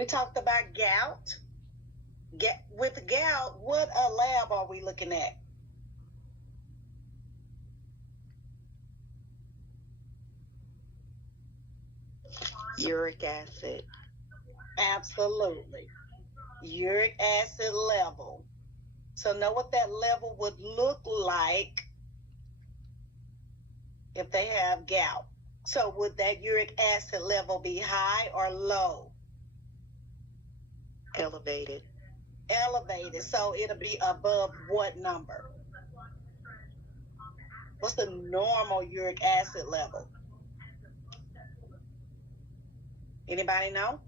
We talked about gout. With gout, what lab are we looking at? Uric acid. Absolutely. Uric acid level. So know what that level would look like if they have gout. So would that uric acid level be high or low? Elevated. Elevated. So it'll be above what number? What's the normal uric acid level? Anybody know?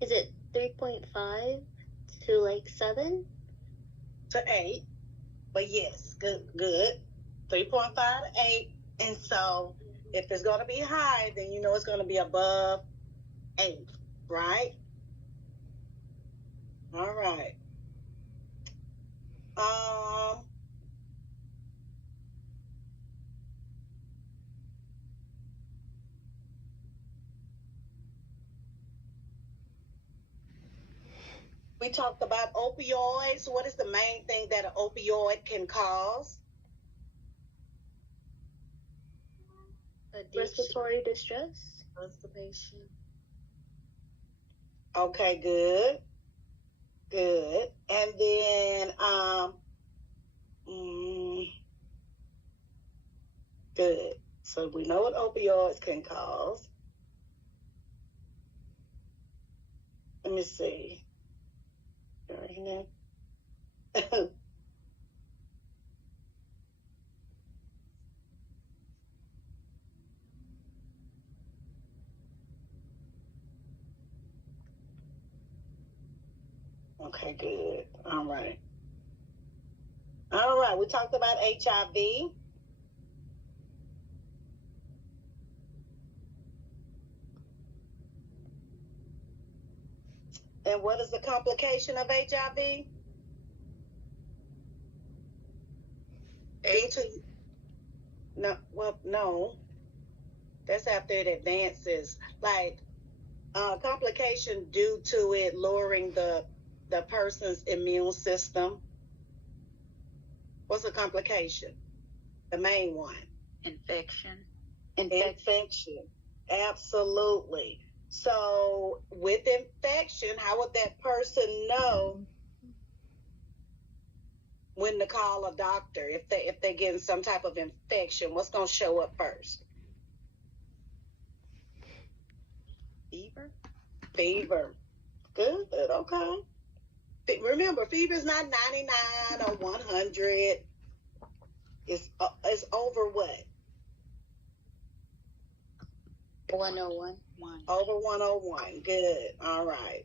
Is it 3.5 to like 7? To 8. But yes, good. 3.5 to 8. And so if it's going to be high, then you know it's going to be above 8, right? All right. We talked about opioids. What is the main thing that an opioid can cause? Respiratory distress. Constipation. Okay, good. And then, good. So we know what opioids can cause. Let me see. Okay, good. All right. We talked about HIV. And what is the complication of HIV? No. That's after it advances. Like complication due to it lowering the person's immune system. What's a complication? The main one. Infection. Absolutely. So with infection, how would that person know when to call a doctor if they're getting some type of infection? What's going to show up first? Fever. Good. Okay. Remember, fever is not 99 or 100. It's over what? 101. Over 101. Good. All right.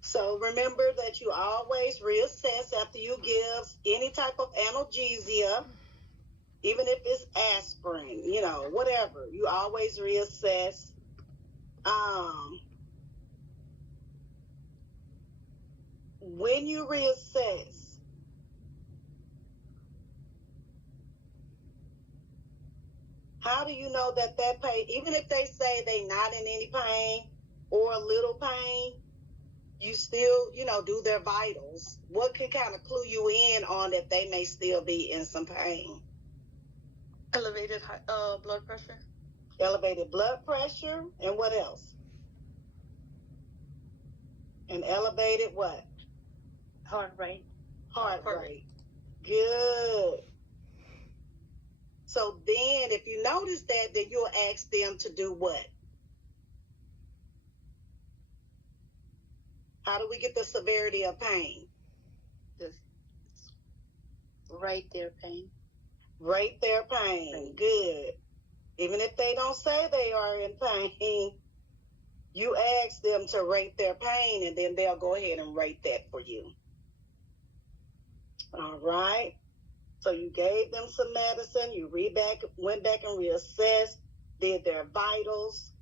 So remember that you always reassess after you give any type of analgesia, even if it's aspirin, whatever. You always reassess. When you reassess, how do you know that pain, even if they say they're not in any pain or a little pain, you still, do their vitals? What can kind of clue you in on that they may still be in some pain? Elevated blood pressure. Elevated blood pressure. And what else? And elevated what? Heart rate. Heart rate. Good. So then if you notice that, then you'll ask them to do what? How do we get the severity of pain? Just rate their pain. Rate their pain. Good. Even if they don't say they are in pain, you ask them to rate their pain, and then they'll go ahead and rate that for you. All right. So you gave them some medicine. You went back and reassessed, did their vitals.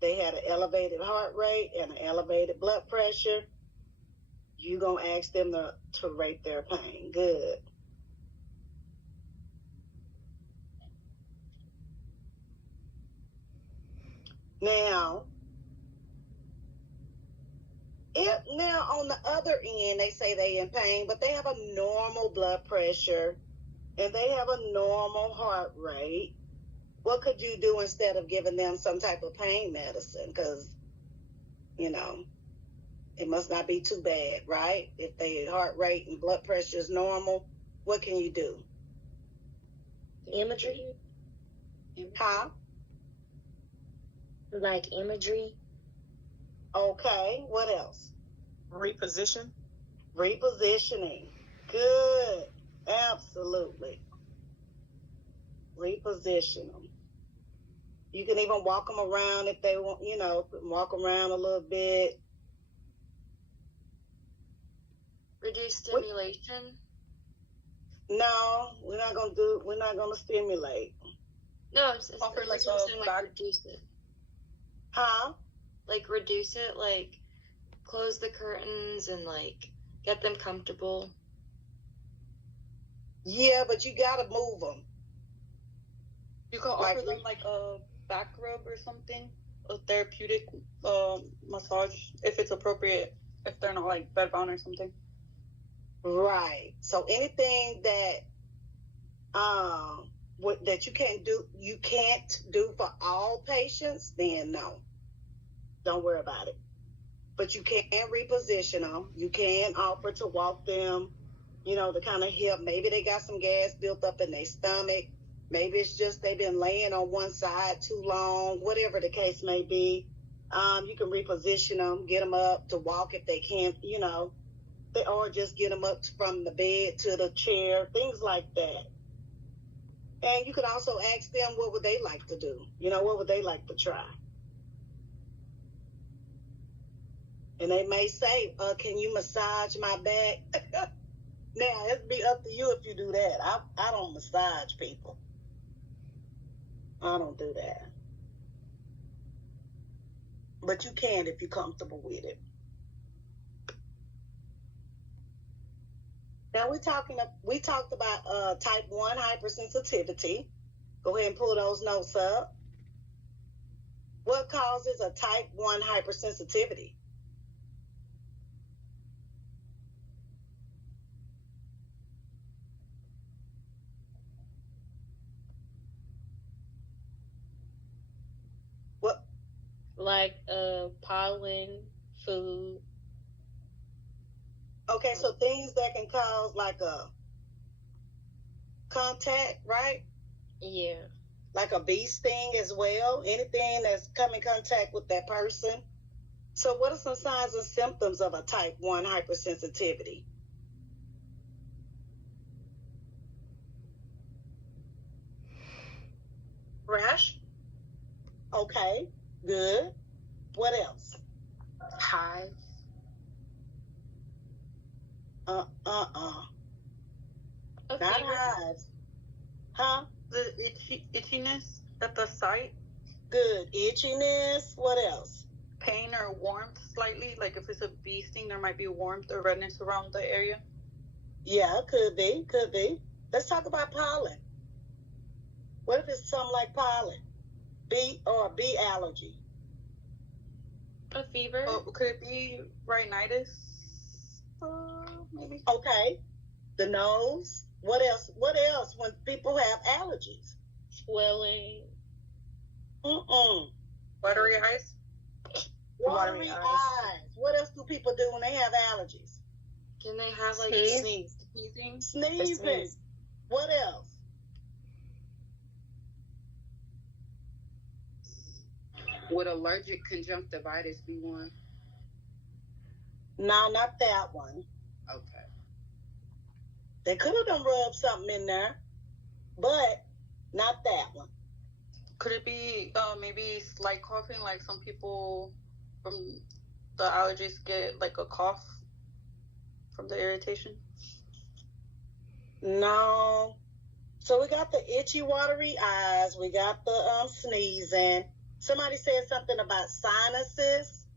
they had an elevated heart rate and an elevated blood pressure, you gonna ask them to rate their pain. Good. Now, now on the other end, they say they in pain, but they have a normal blood pressure and they have a normal heart rate. What could you do instead of giving them some type of pain medicine? Because, it must not be too bad, right? If their heart rate and blood pressure is normal, what can you do? Imagery? Huh? Like imagery? Okay, what else? Reposition. Repositioning. Good. Absolutely. Reposition them. You can even walk them around if they want, walk around a little bit. Reduce stimulation. No, we're not gonna stimulate. No, it's Offer like saying, a back. reduce it. Huh? Like reduce it, like close the curtains and like get them comfortable. Yeah, but you gotta move them. You can offer them like a back rub or something, a therapeutic massage if it's appropriate, if they're not like bedbound or something. Right. So anything that that you can't do for all patients, then no, don't worry about it. But you can reposition them. You can offer to walk them, to kind of help. Maybe they got some gas built up in their stomach. Maybe it's just they've been laying on one side too long, whatever the case may be. You can reposition them, get them up to walk if they can't, or just get them up from the bed to the chair, things like that. And you can also ask them what would they like to do, what would they like to try. And they may say, can you massage my back? Now, it'd be up to you if you do that. I don't massage people. I don't do that. But you can if you're comfortable with it. Now we talked about type 1 hypersensitivity. Go ahead and pull those notes up. What causes a type 1 hypersensitivity? What? Like pollen, food. Okay, so things that can cause like a contact, right? Yeah. Like a bee sting as well. Anything that's come in contact with that person. So what are some signs and symptoms of a type 1 hypersensitivity? Rash. Okay, good. What else? Hives. Not hives. Huh? The itchiness at the site. Good. Itchiness. What else? Pain or warmth slightly. Like if it's a bee sting, there might be warmth or redness around the area. Yeah, could be. Let's talk about pollen. What if it's something like pollen? Bee allergy? A fever. Could it be rhinitis? Maybe. Okay. The nose. What else? What else when people have allergies? Swelling. Watery eyes. Watery eyes. What else do people do when they have allergies? Can they have like Sneezing. Sneezing. What else? Would allergic conjunctivitis be one? No, not that one. Okay. They could have done rubbed something in there, but not that one. Could it be maybe slight coughing? Like some people from the allergies get like a cough from the irritation? No. So we got the itchy, watery eyes. We got the sneezing. Somebody said something about sinuses.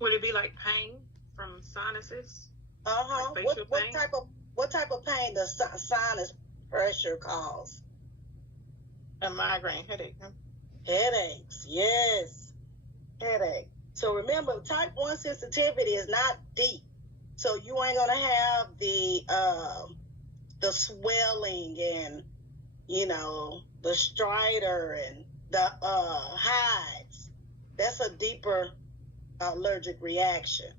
Would it be like pain from sinuses? Like facial what pain? type of pain does sinus pressure cause? A migraine headache. Huh? Headaches, yes, headache. So remember, type 1 sensitivity is not deep, so you ain't gonna have the swelling and the stridor and the hives. That's a deeper allergic reaction.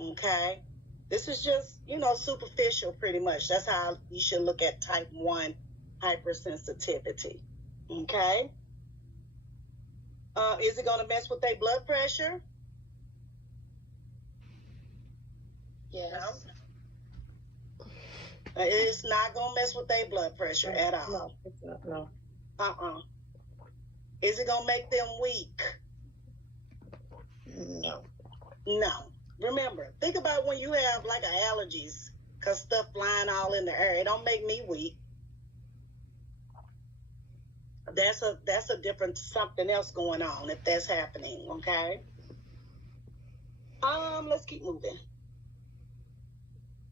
Okay, this is just superficial, pretty much. That's how you should look at type 1 hypersensitivity. Okay. Is it going to mess with their blood pressure? Yes. It's not going to mess with their blood pressure at all. No, it's not. No. Is it going to make them weak? No. No. Remember, think about when you have like allergies, because stuff flying all in the air. It don't make me weak. That's a different something else going on if that's happening. Okay. Let's keep moving.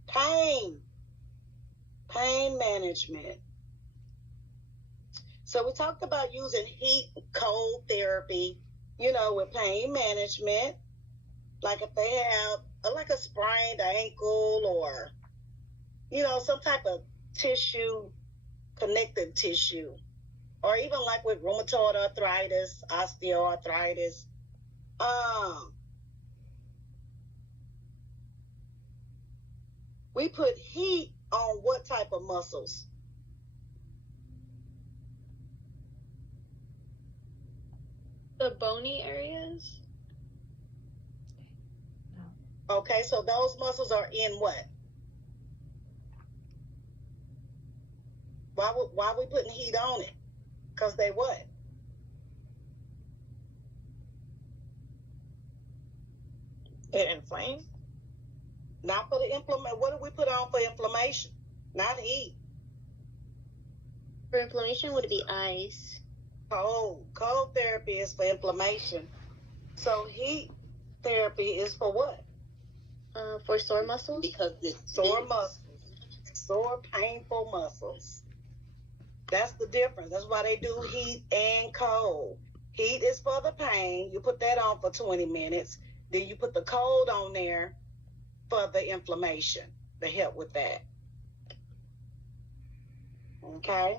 Pain management. So we talked about using heat and cold therapy, with pain management. Like if they have like a sprained ankle or, some type of tissue, connective tissue, or even like with rheumatoid arthritis, osteoarthritis. We put heat on what type of muscles? The bony areas. Okay, so those muscles are in what? Why we putting heat on it? Because they what? It inflamed? Not for the inflammation. What do we put on for inflammation? Not heat. For inflammation would be ice. Cold therapy is for inflammation. So heat therapy is for what? For sore muscles. Because it's Sore muscles. Sore, painful muscles. That's the difference. That's why they do heat and cold. Heat is for the pain. You put that on for 20 minutes. Then you put the cold on there for the inflammation to help with that. Okay?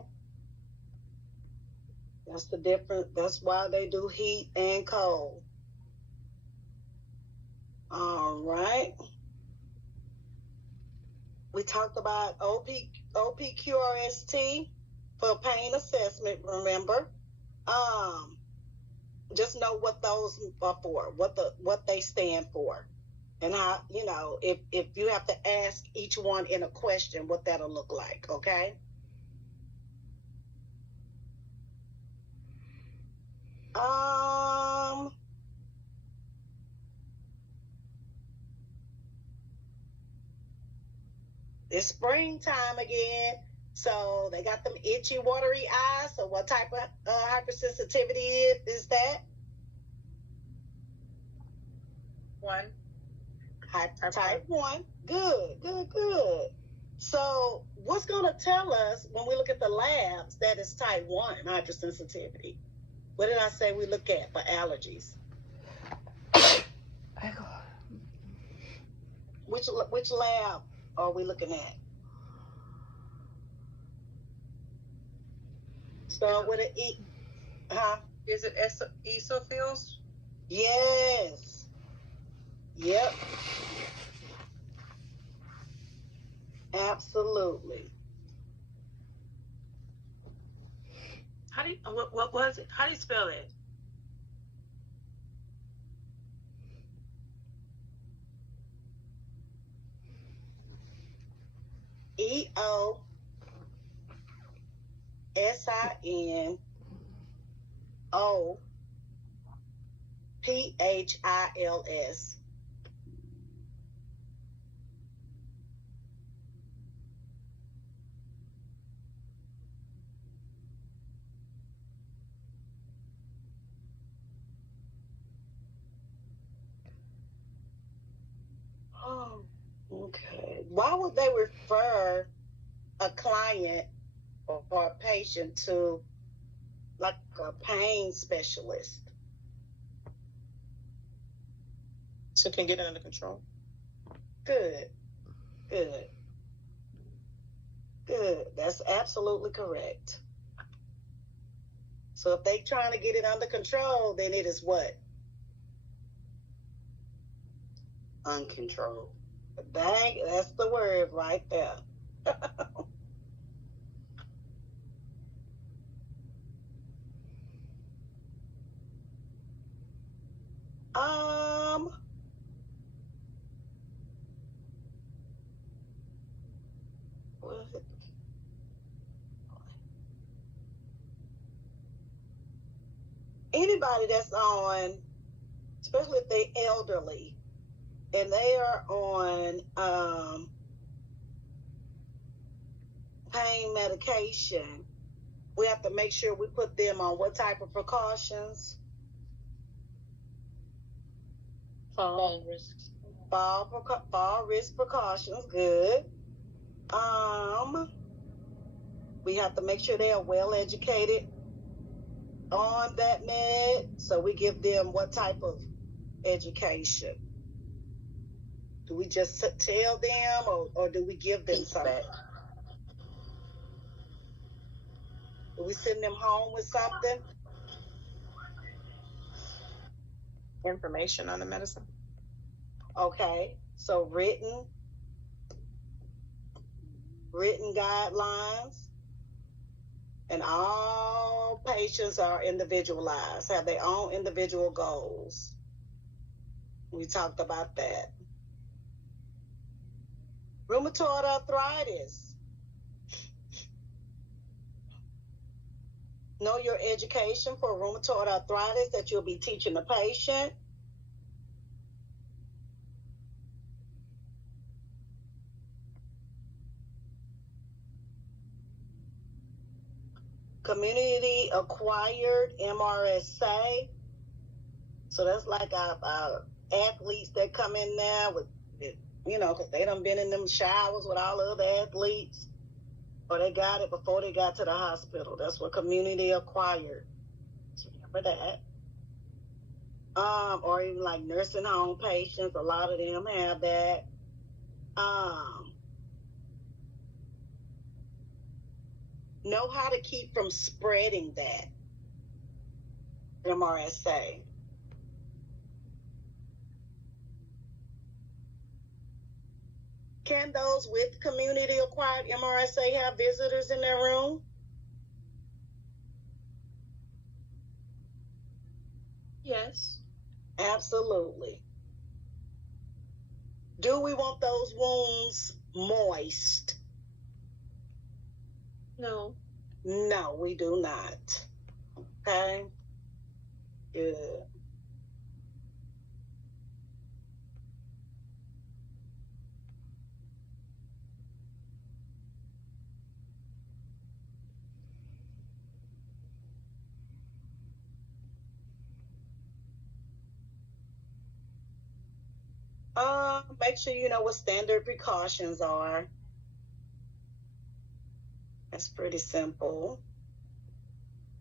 That's the difference. That's why they do heat and cold. All right. We talked about OPQRST for pain assessment, remember? Just know what those are for, what they stand for. And how, if you have to ask each one in a question, what that'll look like, okay? It's springtime again, so they got them itchy, watery eyes. So what type of hypersensitivity is that? 1. Type 1. Good. So what's going to tell us when we look at the labs that it's type 1 hypersensitivity? What did I say we look at for allergies? Which lab are we looking at? So with an E, Is it eosinophils? Yes. Yep. Absolutely. How do you, what was it? How do you spell it? EOSINOPHILS. Okay. Why would they refer a client or a patient to like a pain specialist? So can get it under control. Good. Good. Good. That's absolutely correct. So if they trying to get it under control, then it is what? Uncontrolled. Dang, that's the word right there. What is it? Anybody that's on, especially if they elderly, and they are on pain medication, we have to make sure we put them on what type of precautions? Fall risks. Fall risk precautions. Good. We have to make sure they are well educated on that med. So we give them what type of education? Do we just tell them, or do we give them something? Do we send them home with something? Information on the medicine. Okay, so written guidelines, and all patients are individualized, have their own individual goals. We talked about that. Rheumatoid arthritis. Know your education for rheumatoid arthritis that you'll be teaching the patient. Community acquired MRSA. So that's like our athletes that come in there with, because they done been in them showers with all the other athletes, or they got it before they got to the hospital. That's what community acquired. So remember that. Or even like nursing home patients, a lot of them have that. Know how to keep from spreading that MRSA. Can those with community acquired MRSA have visitors in their room? Yes. Absolutely. Do we want those wounds moist? No. No, we do not. Okay? Good. Make sure you know what standard precautions are. That's pretty simple.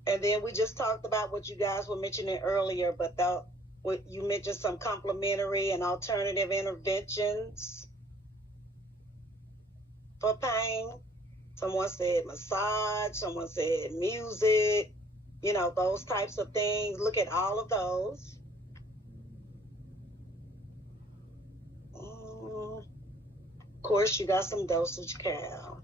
And then we just talked about what you guys were mentioning earlier, but you mentioned some complementary and alternative interventions for pain. Someone said massage, someone said music, those types of things. Look at all of those. Of course, you got some dosage cal.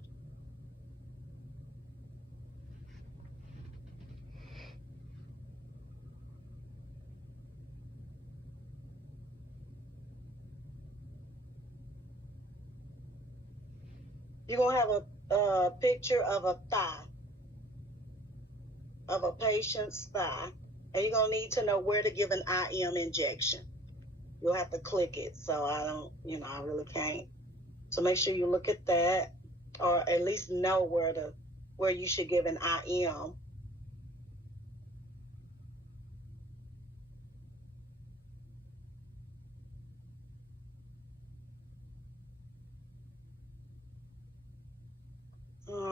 You're going to have a picture of a thigh, of a patient's thigh, and you're going to need to know where to give an IM injection. You'll have to click it, so I really can't. So make sure you look at that, or at least know where you should give an IM.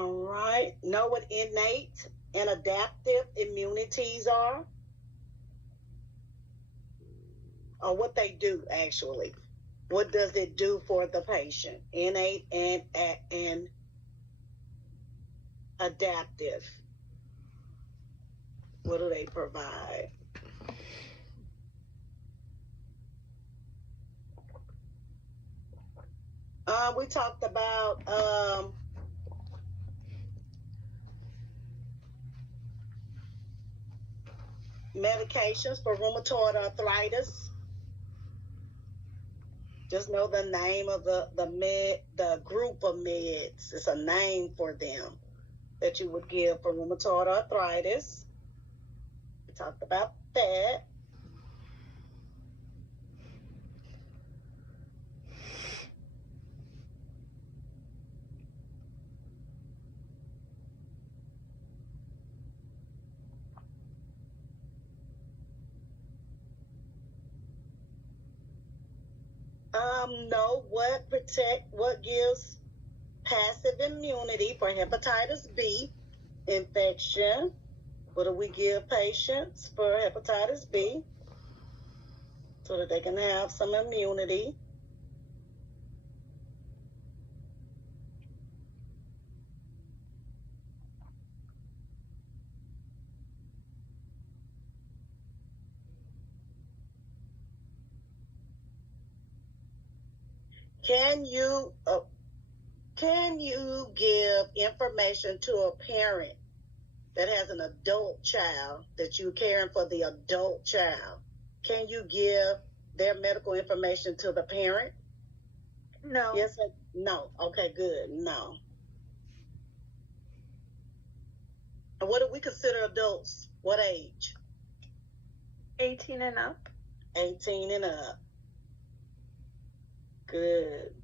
All right. Know what innate and adaptive immunities are? Or what they do, actually. What does it do for the patient? Innate and adaptive. What do they provide? We talked about medications for rheumatoid arthritis. Just know the name of the group of meds. It's a name for them that you would give for rheumatoid arthritis. We talked about that. Know what gives passive immunity for hepatitis B infection. What do we give patients for hepatitis B so that they can have some immunity? Can you give information to a parent that has an adult child, that you're caring for the adult child? Can you give their medical information to the parent? No. Yes or no? Okay, good. No. And what do we consider adults? What age? 18 and up. 18 and up. Good.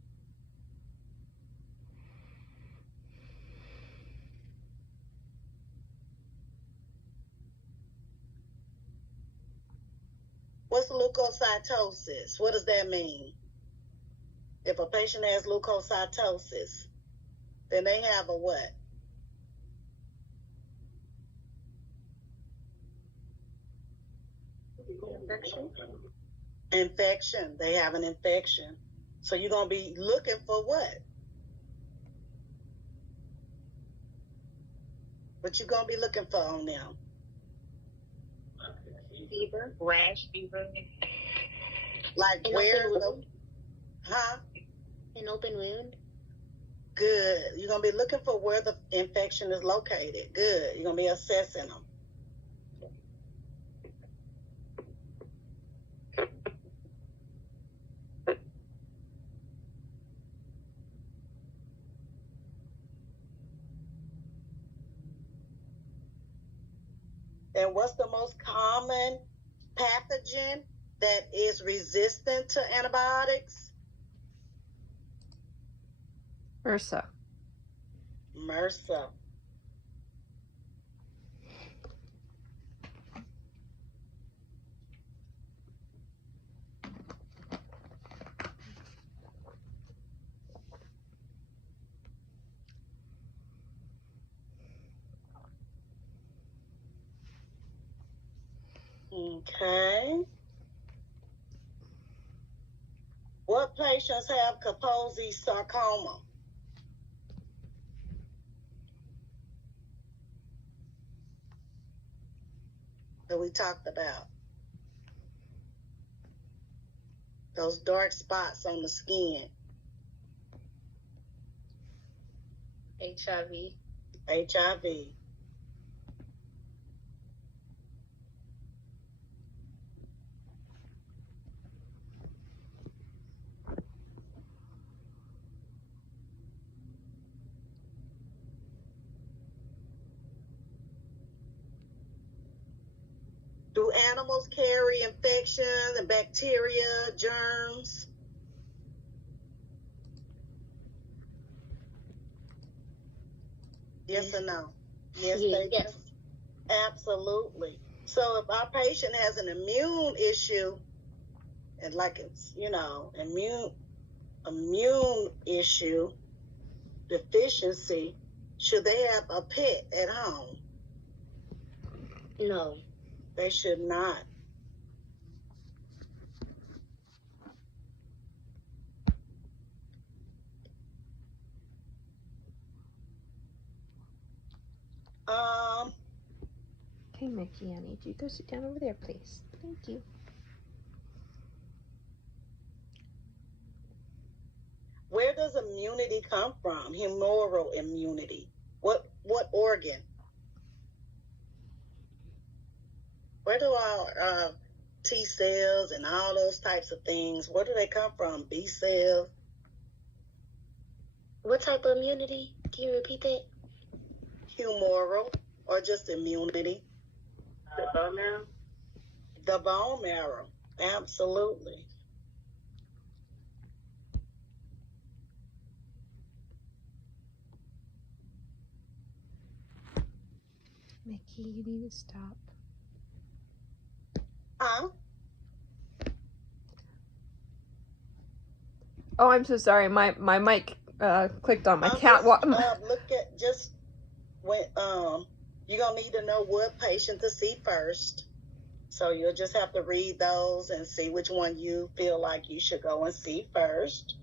What's leukocytosis? What does that mean? If a patient has leukocytosis, then they have a what? Infection. They have an infection. So you're going to be looking for what? What you going to be looking for on them? Fever. Rash, fever. Like An where? open wound. Huh? An open wound. Good. You're going to be looking for where the infection is located. Good. You're going to be assessing them. And what's the most common pathogen that is resistant to antibiotics? MRSA. MRSA. Okay. What patients have Kaposi sarcoma? That we talked about. Those dark spots on the skin. HIV. HIV. Do animals carry infections and bacteria, germs? Yes or no? Yes, they do. Absolutely. So if our patient has an immune issue, and like it's, immune issue, deficiency, Should they have a pet at home? No. They should not. Okay, Mickey, I need you to go sit down over there, please. Thank you. Where does immunity come from? Humoral immunity. What organ? Where do our T cells and all those types of things, where do they come from? B cells? What type of immunity? Can you repeat that? Humoral, or just immunity? The bone marrow? The bone marrow. Absolutely. Mickey, you need to stop. Huh? Oh, I'm so sorry. My mic clicked on my cat. Look at just when you're gonna need to know what patient to see first. So you'll just have to read those and see which one you feel like you should go and see first.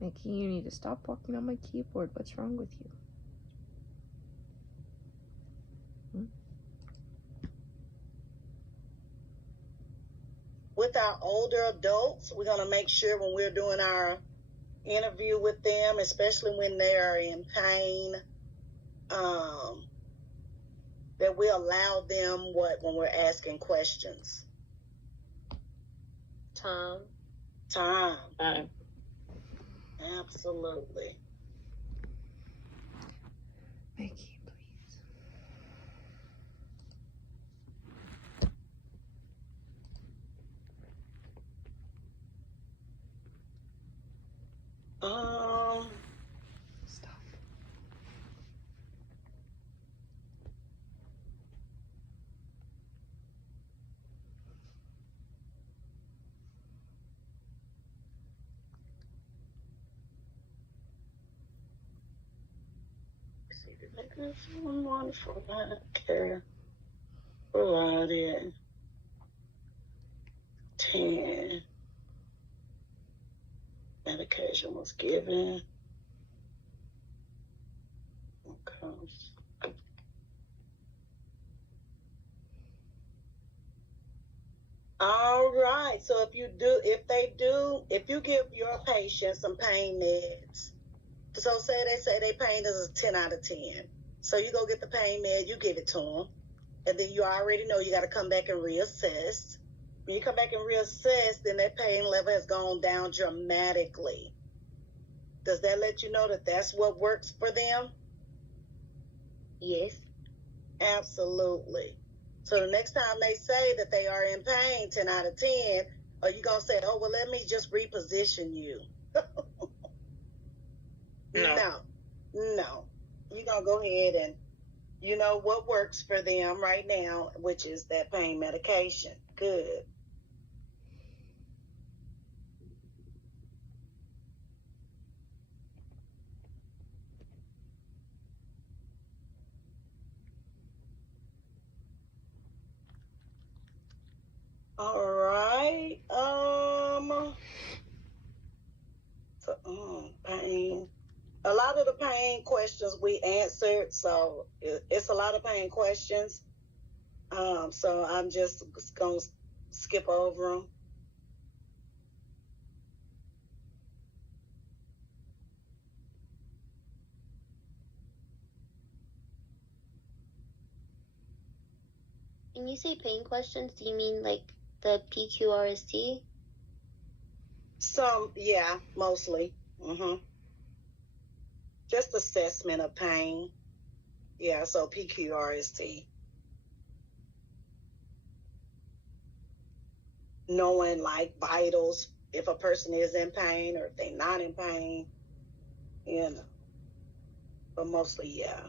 Mickey, you need to stop walking on my keyboard. What's wrong with you? With our older adults, we're going to make sure when we're doing our interview with them, especially when they are in pain, that we allow them when we're asking questions? Time. Absolutely. Mickey, please. Stop. Wonderful. Care. Provided. 10. Medication was given. Okay. All right. So if you give your patient some pain meds, so say their pain is a 10 out of 10. So you go get the pain med, you give it to them, and then you already know you got to come back and reassess. When you come back and reassess, then that pain level has gone down dramatically. Does that let you know that that's what works for them? Yes. Absolutely. So the next time they say that they are in pain, 10 out of 10, are you going to say, oh, well, let me just reposition you? No. You're going to go ahead and you know what works for them right now, which is that pain medication. Good. All right. Pain. A lot of the pain questions we answered, so it's a lot of pain questions. So I'm just gonna skip over them. When you say pain questions, do you mean like the PQRST? Some, yeah, mostly. Just assessment of pain. Yeah, so PQRST. Knowing like vitals, if a person is in pain or if they're not in pain, you know. But mostly, yeah.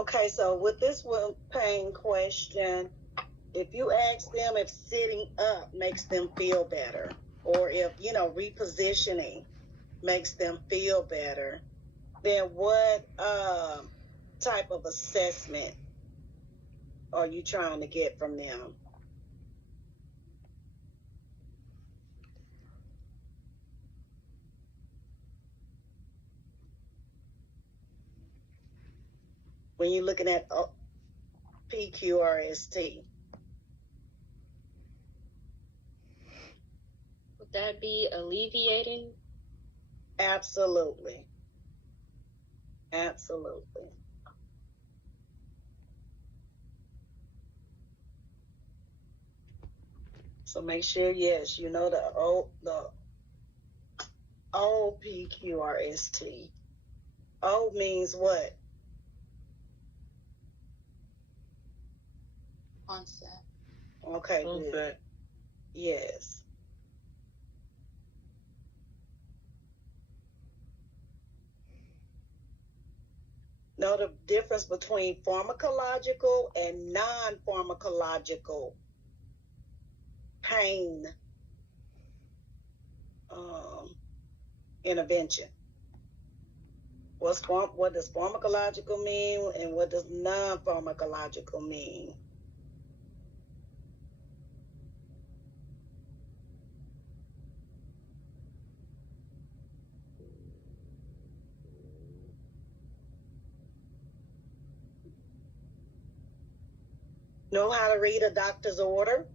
Okay, so with this one pain question, if you ask them if sitting up makes them feel better, or if, repositioning makes them feel better, then what type of assessment are you trying to get from them? When you're looking at PQRST. Would that be alleviating? Absolutely. Absolutely. So make sure, yes, you know the OPQRST. O means what? Onset. Okay, good. Onset. Yes. Know the difference between pharmacological and non-pharmacological pain intervention. What does pharmacological mean and what does non-pharmacological mean? Know how to read a doctor's order.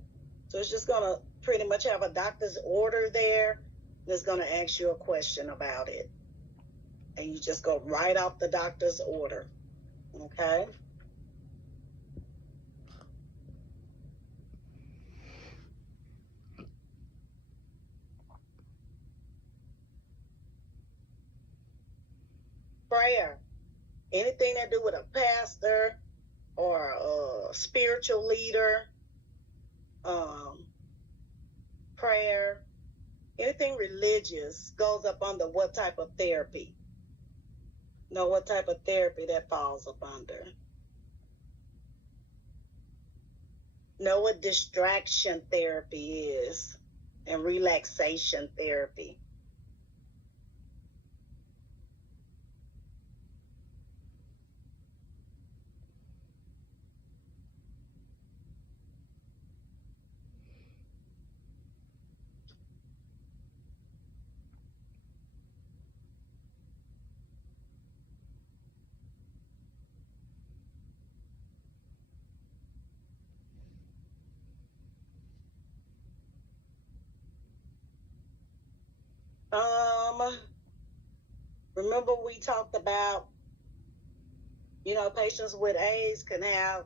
So it's just going to pretty much have a doctor's order there that's going to ask you a question about it. And you just go right off the doctor's order. Okay? Prayer. Anything that do with a pastor or a spiritual leader, prayer, anything religious goes up under what type of therapy? Know what type of therapy that falls up under. Know what distraction therapy is and relaxation therapy. Remember we talked about, patients with AIDS can have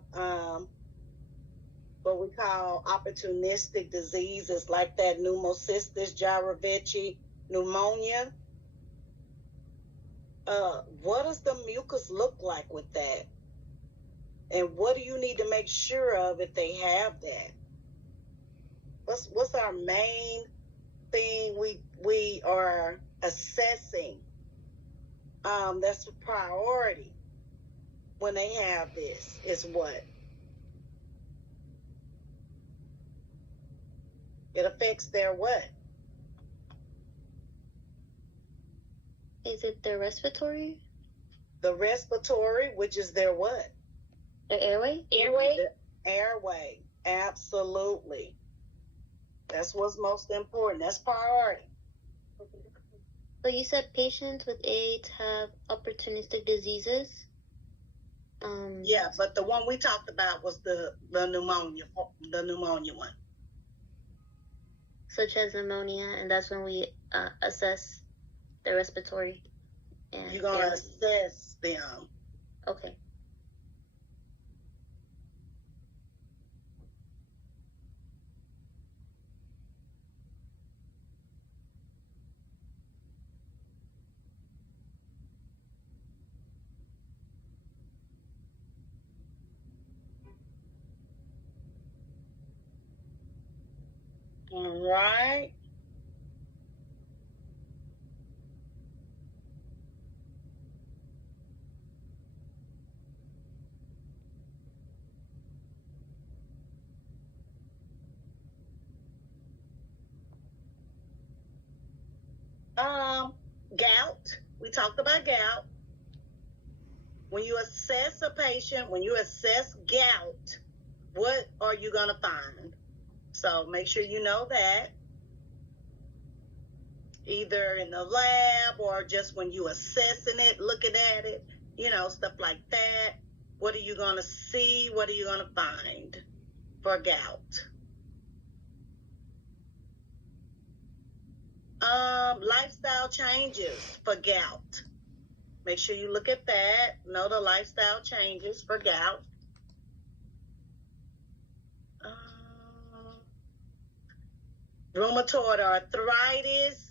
what we call opportunistic diseases like that pneumocystis jirovecii pneumonia. What does the mucus look like with that? And what do you need to make sure of if they have that? What's our main thing we are assessing? That's a priority when they have this is what? It affects their what? Is it the respiratory? The respiratory, which is their what? The airway? The airway. Absolutely. That's what's most important. That's priority. So you said patients with AIDS have opportunistic diseases? Yeah, but the one we talked about was the pneumonia one. Such as pneumonia, and that's when we assess the respiratory. And you're going to assess them. Okay. All right. gout. We talked about gout. When you assess a patient, when you assess gout, what are you going to find? So make sure you know that. Either in the lab or just when you assessing it, looking at it, stuff like that. What are you going to see? What are you going to find for gout? Lifestyle changes for gout. Make sure you look at that. Know the lifestyle changes for gout. Rheumatoid arthritis.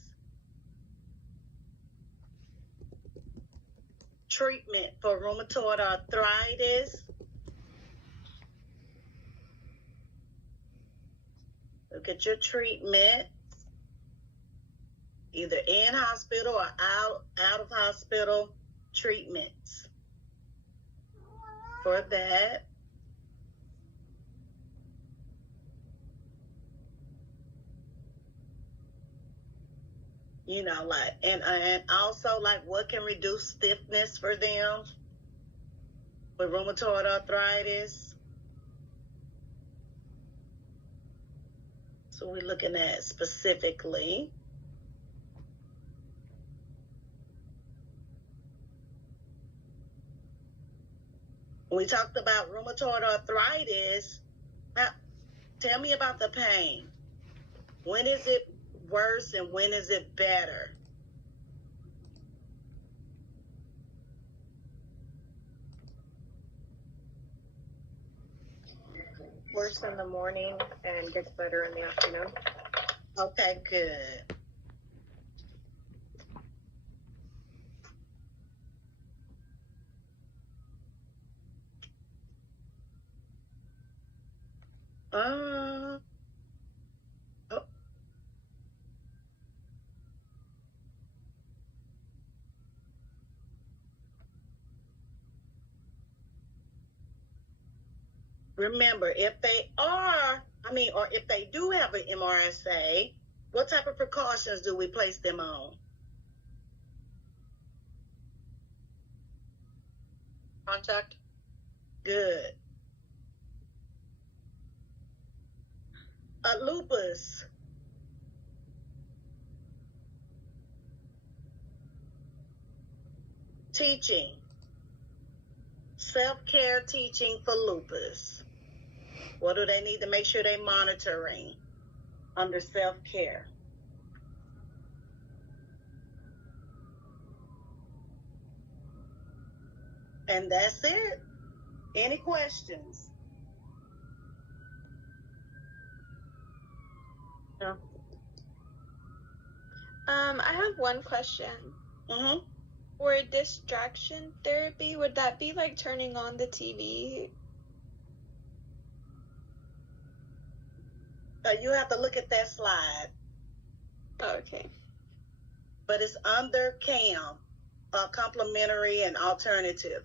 Treatment for rheumatoid arthritis. Look at your treatment. Either in hospital or out of hospital treatments for that. And also what can reduce stiffness for them with rheumatoid arthritis. So we're looking at specifically. When we talked about rheumatoid arthritis, tell me about the pain. When is it worse and when is it better? Worse in the morning and gets better in the afternoon. Okay, good. Remember, if they if they do have an MRSA, what type of precautions do we place them on? Contact. Good. Lupus. Teaching. Self-care teaching for lupus. What do they need to make sure they're monitoring under self-care? And that's it. Any questions? No. I have one question. Mm-hmm. For distraction therapy, would that be like turning on the TV? You have to look at that slide. Okay. But it's under CAM, complementary and alternative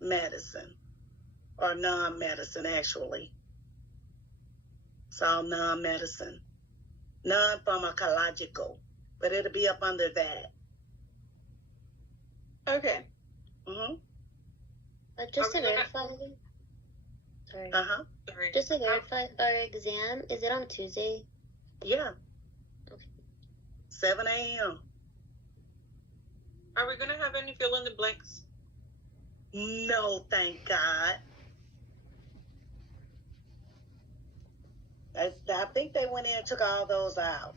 medicine, or non-medicine actually. It's all non-medicine, non-pharmacological, but it'll be up under that. Okay. Mm-hmm. Just to verify. Sorry. Uh-huh. Just to verify, our exam, is it on Tuesday? Yeah. Okay. 7 a.m. Are we gonna have any fill in the blanks? No, thank God. I think they went in and took all those out.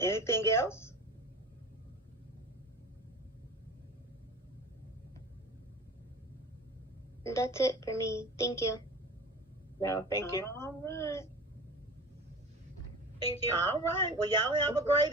Anything else? That's it for me. Thank you. No, thank you. All right. Thank you. All right. Well, y'all have a great